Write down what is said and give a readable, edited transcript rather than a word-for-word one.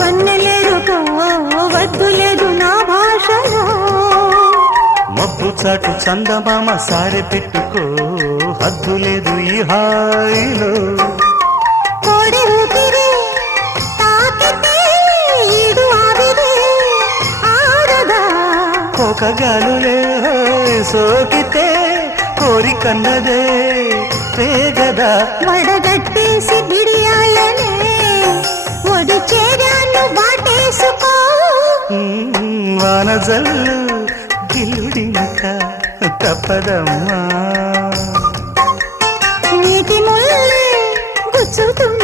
వన్నెలేరుకో వద్దు లేదు నా భాషలో మబ్బు చాటు చందమామ సారె పెట్టుకో హద్దు లేదు ఈ హాయిలో కోడి ఊపిరి తాకితే ఈడు ఆవిరి ఆరదా కోకగాలులే సోకితే కోరికన్నదే పేగదా వడగట్టేసి బిడియాలనే ఒడి చేరాను వాటేసుకో వానజల్లు గిల్లుడింక తప్పదమ్మా నీటి ముల్లే గుచ్చుతుంది